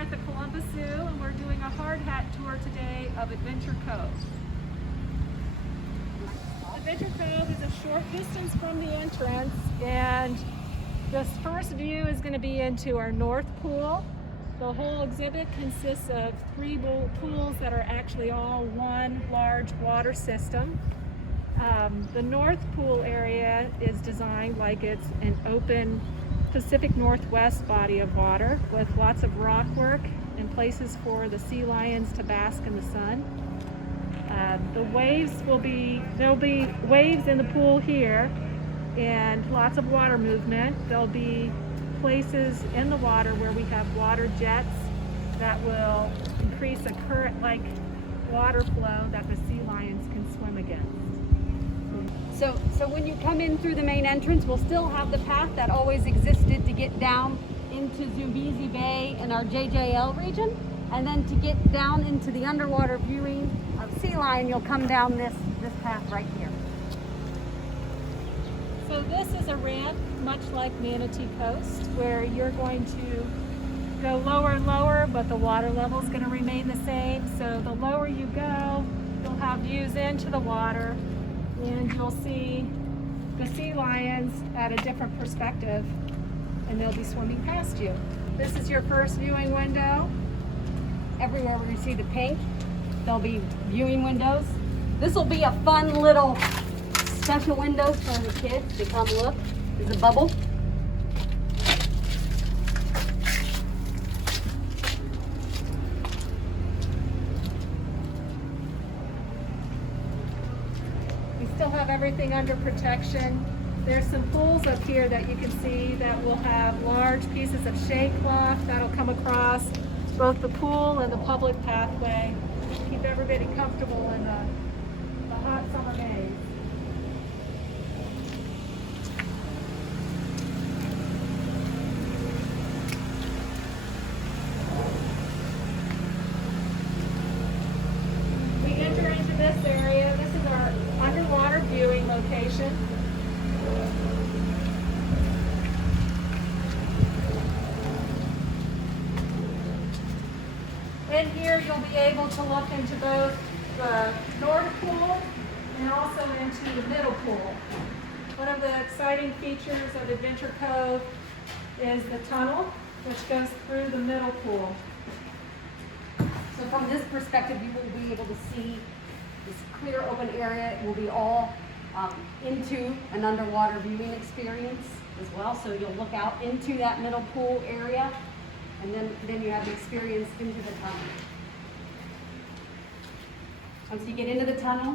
at the Columbus Zoo, and we're doing a hard hat tour today of Adventure Cove. Adventure Cove is a short distance from the entrance, and this first view is going to be into our north pool. The whole exhibit consists of 3 pools that are actually all one large water system. The north pool area is designed like it's an open Pacific Northwest body of water with lots of rock work and places for the sea lions to bask in the sun. The waves there'll be waves in the pool here and lots of water movement. There'll be places in the water where we have water jets that will increase a current-like water flow that the sea lions can swim against. So when you come in through the main entrance, we'll still have the path that always existed to get down into Zambezi Bay and our JJL region. And then to get down into the underwater viewing of sea lion, you'll come down this path right here. So this is a ramp, much like Manatee Coast, where you're going to go lower and lower, but the water level is going to remain the same. So the lower you go, you'll have views into the water, and you'll see the sea lions at a different perspective, and they'll be swimming past you. This is your first viewing window. Everywhere where you see the pink, there'll be viewing windows. This will be a fun little special window for the kids to come look. There's a bubble. We still have everything under protection. There's some pools up here that you can see that will have large pieces of shade cloth that'll come across both the pool and the public pathway. Keep everybody comfortable in the hot summer days. We enter into this area. This is our underwater viewing location. In here you'll be able to look into both the north pool and also into the middle pool. One of the exciting features of Adventure Cove is the tunnel, which goes through the middle pool. So from this perspective, you will be able to see this clear open area. It will be all into an underwater viewing experience as well. So you'll look out into that middle pool area, and then you have the experience into the tunnel. Once you get into the tunnel,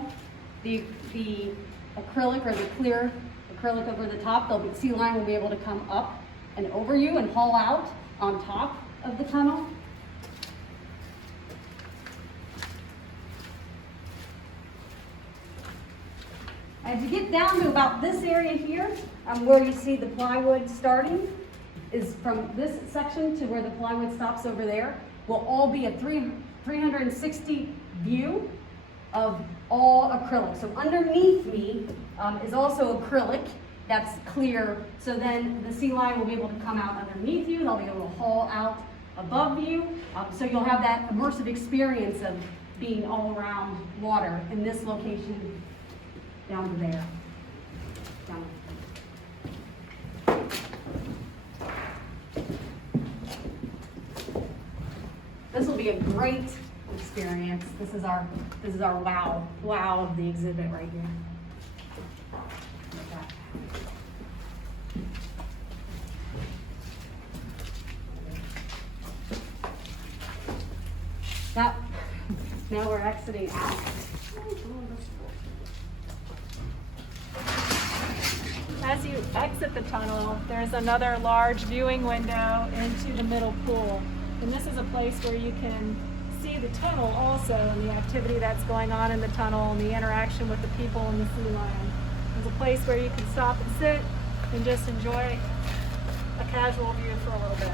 the acrylic or the clear acrylic over the top, the sea lion will be able to come up and over you and haul out on top of the tunnel. As you get down to about this area here, where you see the plywood starting, is from this section to where the plywood stops over there, will all be a 360 view of all acrylic. So underneath me is also acrylic that's clear, so then the sea lion will be able to come out underneath you, they'll be able to haul out above you, so you'll have that immersive experience of being all around water in this location down to there. Down. This will be a great experience. This is our wow of the exhibit right here. Now we're exiting out. As you exit the tunnel, there's another large viewing window into the middle pool. And this is a place where you can see the tunnel also, and the activity that's going on in the tunnel and the interaction with the people and the sea lion. There's a place where you can stop and sit and just enjoy a casual view for a little bit.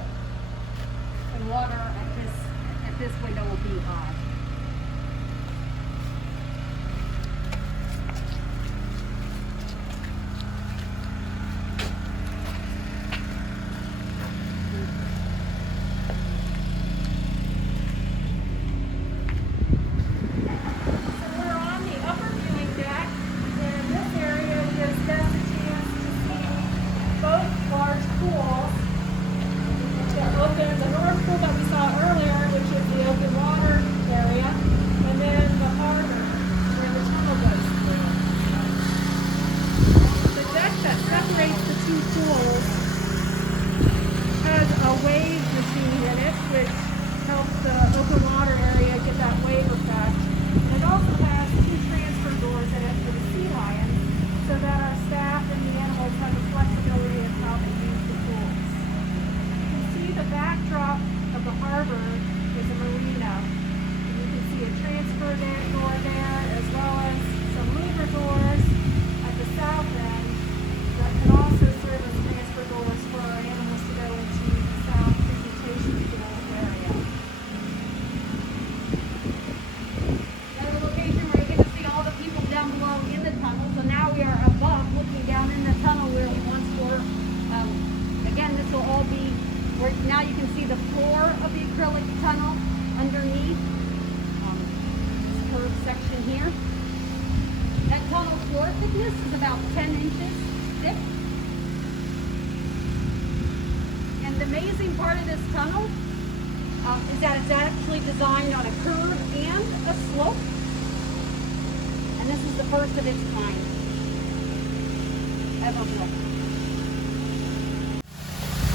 And water at this window will be high. floor thickness is about 10 inches thick. And the amazing part of this tunnel is that it's actually designed on a curve and a slope. And this is the first of its kind ever built.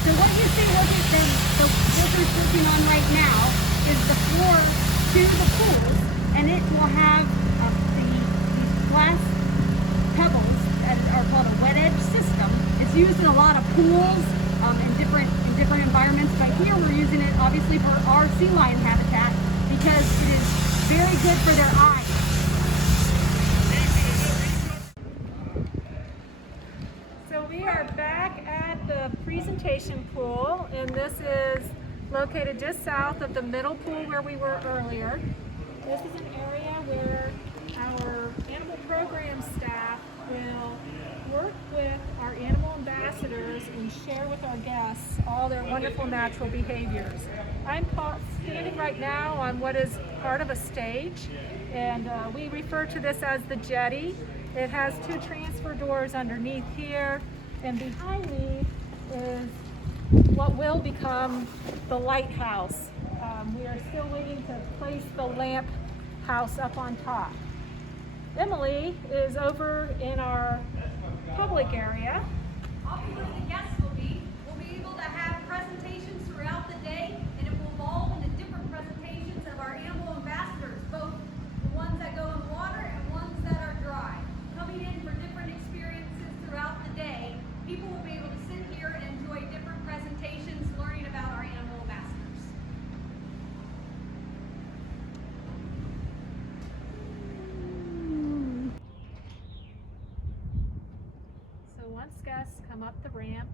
So what you see the workers working on right now is the floor to the pools, and it will have these glass pebbles that are called a wet edge system. It's used in a lot of pools in different environments, but here we're using it obviously for our sea lion habitat because it is very good for their eyes. So we are back at the presentation pool, and this is located just south of the middle pool where we were earlier. This is an area where our animal program staff will work with our animal ambassadors and share with our guests all their wonderful natural behaviors. I'm standing right now on what is part of a stage, and we refer to this as the jetty. It has 2 transfer doors underneath here, and behind me is what will become the lighthouse. We are still waiting to place the lamp house up on top. Emily is over in our public area. I'll be where the guests will be. We'll be able to have presentations throughout the day, and it will evolve into different presentations of our animal ambassadors, both the ones that go in water and ones that are dry. Coming in for different experiences throughout the day, people will be able to sit here and enjoy different presentations, learning about our animal ambassadors. Once guests come up the ramp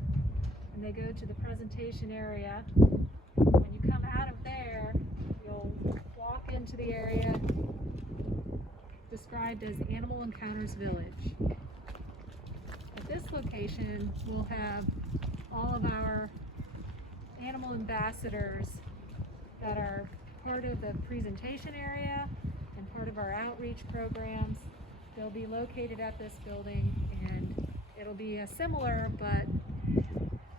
and they go to the presentation area, when you come out of there, you'll walk into the area described as Animal Encounters Village. At this location, we'll have all of our animal ambassadors that are part of the presentation area and part of our outreach programs. They'll be located at this building, and it'll be a similar but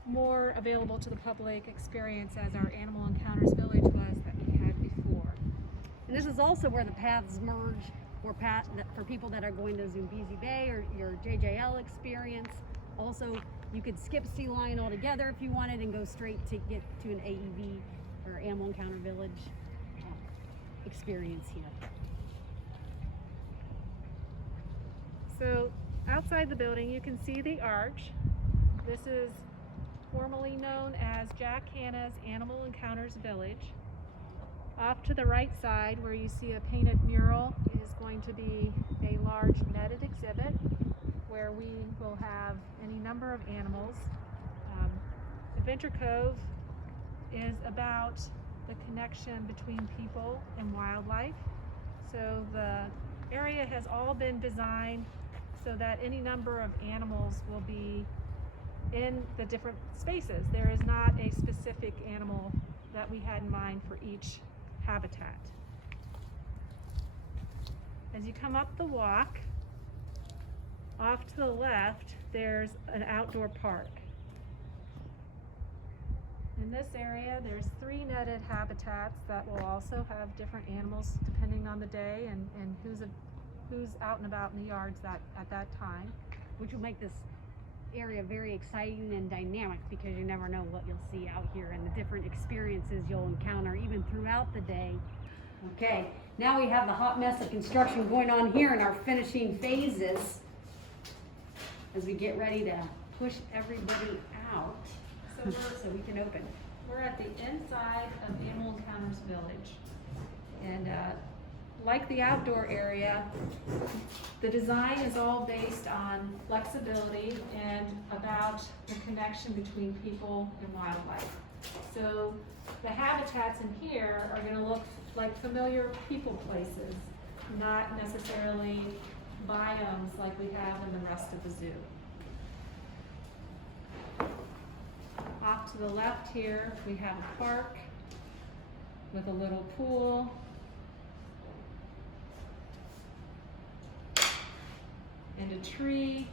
more available to the public experience as our Animal Encounters Village was that we had before. And this is also where the paths merge for people that are going to Zambezi Bay or your JJL experience. Also, you could skip Sea Lion altogether if you wanted and go straight to get to an AEV or Animal Encounter Village experience here. So outside the building, you can see the arch. This is formerly known as Jack Hanna's Animal Encounters Village. Off to the right side, where you see a painted mural, is going to be a large netted exhibit where we will have any number of animals. Adventure Cove is about the connection between people and wildlife. So the area has all been designed so that any number of animals will be in the different spaces. There is not a specific animal that we had in mind for each habitat. As you come up the walk, off to the left, there's an outdoor park. In this area, there's 3 netted habitats that will also have different animals depending on the day and who's out and about in the yards at that time. Which will make this area very exciting and dynamic because you never know what you'll see out here and the different experiences you'll encounter even throughout the day. Okay, now we have the hot mess of construction going on here in our finishing phases as we get ready to push everybody out so we can open. We're at the inside of Animal Encounters Village, and like the outdoor area, the design is all based on flexibility and about the connection between people and wildlife. So the habitats in here are going to look like familiar people places, not necessarily biomes like we have in the rest of the zoo. Off to the left here, we have a park with a little pool and a tree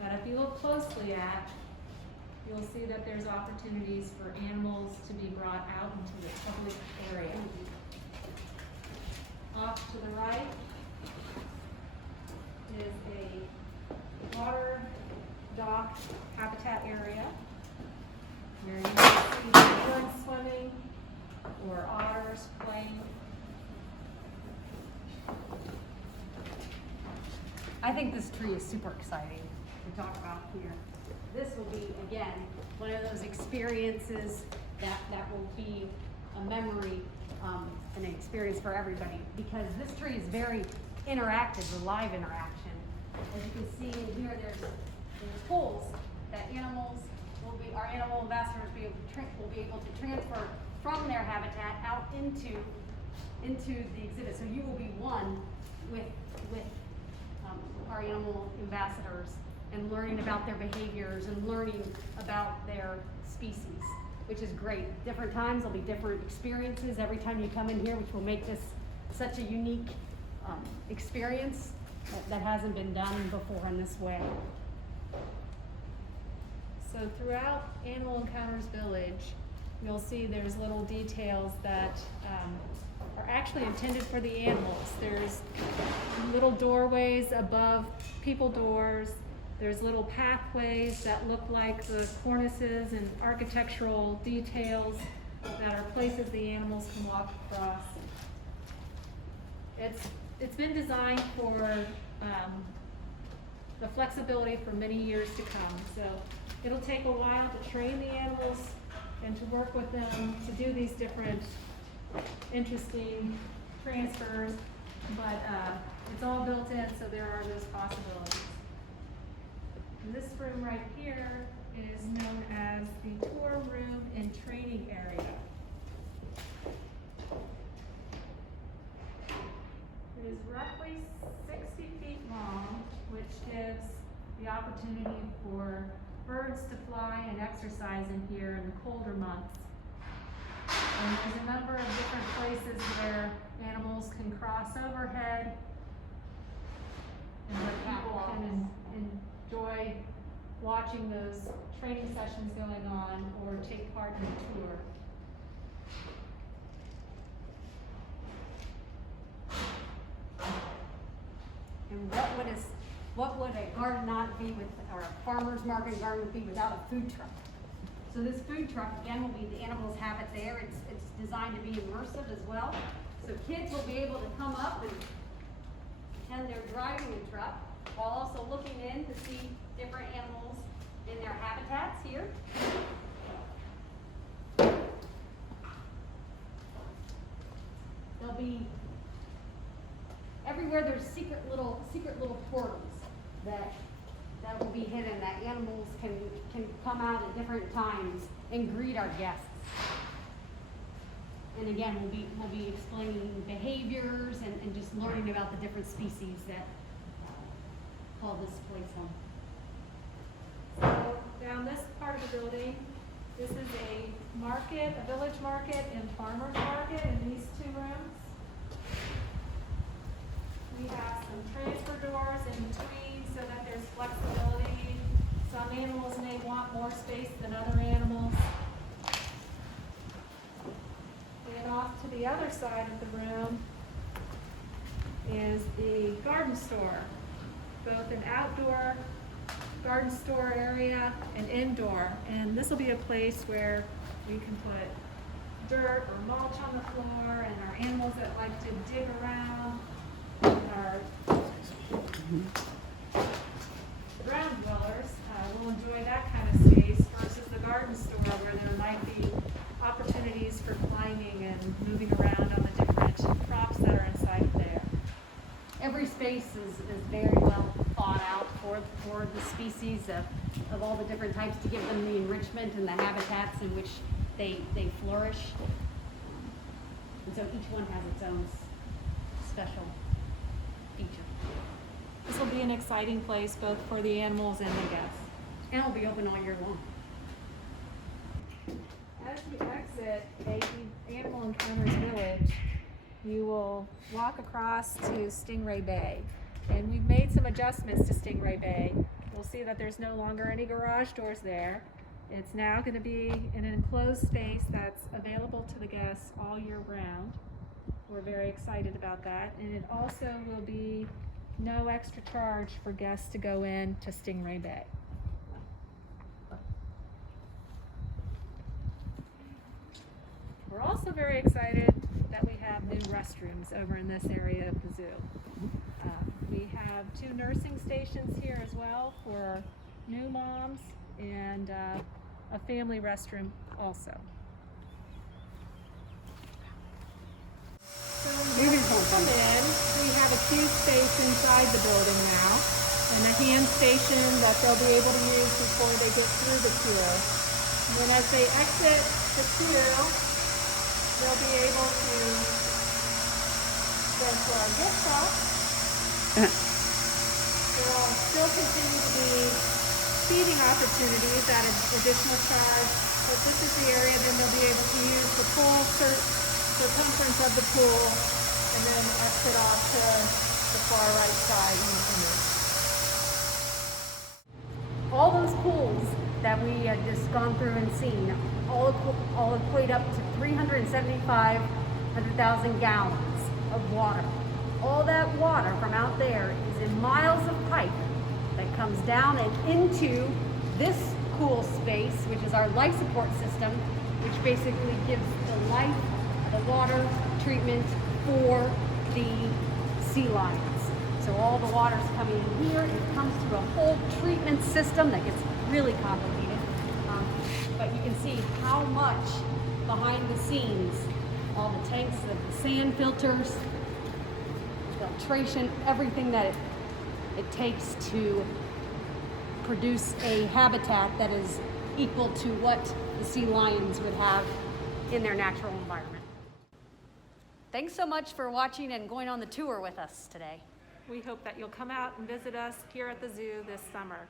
that if you look closely at, you'll see that there's opportunities for animals to be brought out into the public area. Off to the right is a water dock habitat area where you can see birds swimming or otters playing. I think this tree is super exciting to talk about here. This will be, again, one of those experiences that will be a memory, an experience for everybody, because this tree is very interactive, a live interaction. As you can see in here, there's holes that our animal ambassadors will be able to transfer from their habitat out into the exhibit. So you will be one with our animal ambassadors and learning about their behaviors and learning about their species, which is great. Different times there'll be different experiences every time you come in here, which will make this such a unique experience that hasn't been done before in this way. So throughout Animal Encounters Village, you'll see there's little details that are actually intended for the animals. There's little doorways above people doors. There's little pathways that look like the cornices and architectural details that are places the animals can walk across. It's been designed for the flexibility for many years to come. So it'll take a while to train the animals and to work with them to do these different interesting transfers, but it's all built in, so there are those possibilities. And this room right here is known as the tour room and training area. It is roughly 60 feet long, which gives the opportunity for birds to fly and exercise in here in the colder months. And there's a number of different places where animals can cross overhead and where people can enjoy watching those training sessions going on or take part in the tour. And what would a garden not be or a farmer's market garden be without a food truck? So this food truck, again, will be the animals have it there. It's designed to be immersive as well. So kids will be able to come up and pretend they're driving the truck while also looking in to see different animals in their habitats here. There'll be everywhere there's secret little portals that will be hidden, that animals can come out at different times and greet our guests. And again, we'll be explaining behaviors and just learning about the different species that call this place home. So down this part of the building, this is a market, a village market and farmer's market in these two rooms. We have some transfer doors in between so that there's flexibility. Some animals may want more space than other animals. And off to the other side of the room is the garden store, both an outdoor garden store area and indoor. And this will be a place where we can put dirt or mulch on the floor, and our animals that like to dig around, our ground dwellers will enjoy that kind of space versus the garden store where there might be opportunities for climbing and moving around on the different crops that are inside there. Every space is very well thought out for the species of all the different types to give them the enrichment and the habitats in which they flourish. And so each one has its own special feature. This will be an exciting place both for the animals and the guests. And it'll be open all year long. As you exit Animal Encounters Village, you will walk across to Stingray Bay. And we've made made some adjustments to Stingray Bay. You'll see that there's no longer any garage doors there. It's now going to be in an enclosed space that's available to the guests all year round. We're very excited about that. And it also will be no extra charge for guests to go in to Stingray Bay. We're also very excited that we have new restrooms over in this area of the zoo. We have 2 nursing stations here as well for new moms, and a family restroom also. So when you come in, we have a queue space inside the building now, and a hand station that they'll be able to use before they get through the queue. And then as they exit the queue, they'll be able to go to our gift shop. There will still continue to be feeding opportunities at an additional charge, but this is the area then they'll be able to use the full circumference of the pool and then exit off to the far right side in the image. All those pools that we had just gone through and seen all equate up to 375,000 gallons of water. All that water from out there is in miles of pipe that comes down and into this cool space, which is our life support system, which basically gives the water treatment for the sea lions. So all the water's coming in here, it comes through a whole treatment system that gets really complicated. But you can see how much behind the scenes, all the tanks, the sand filters, filtration, everything that it takes to produce a habitat that is equal to what the sea lions would have in their natural environment. Thanks so much for watching and going on the tour with us today. We hope that you'll come out and visit us here at the zoo this summer.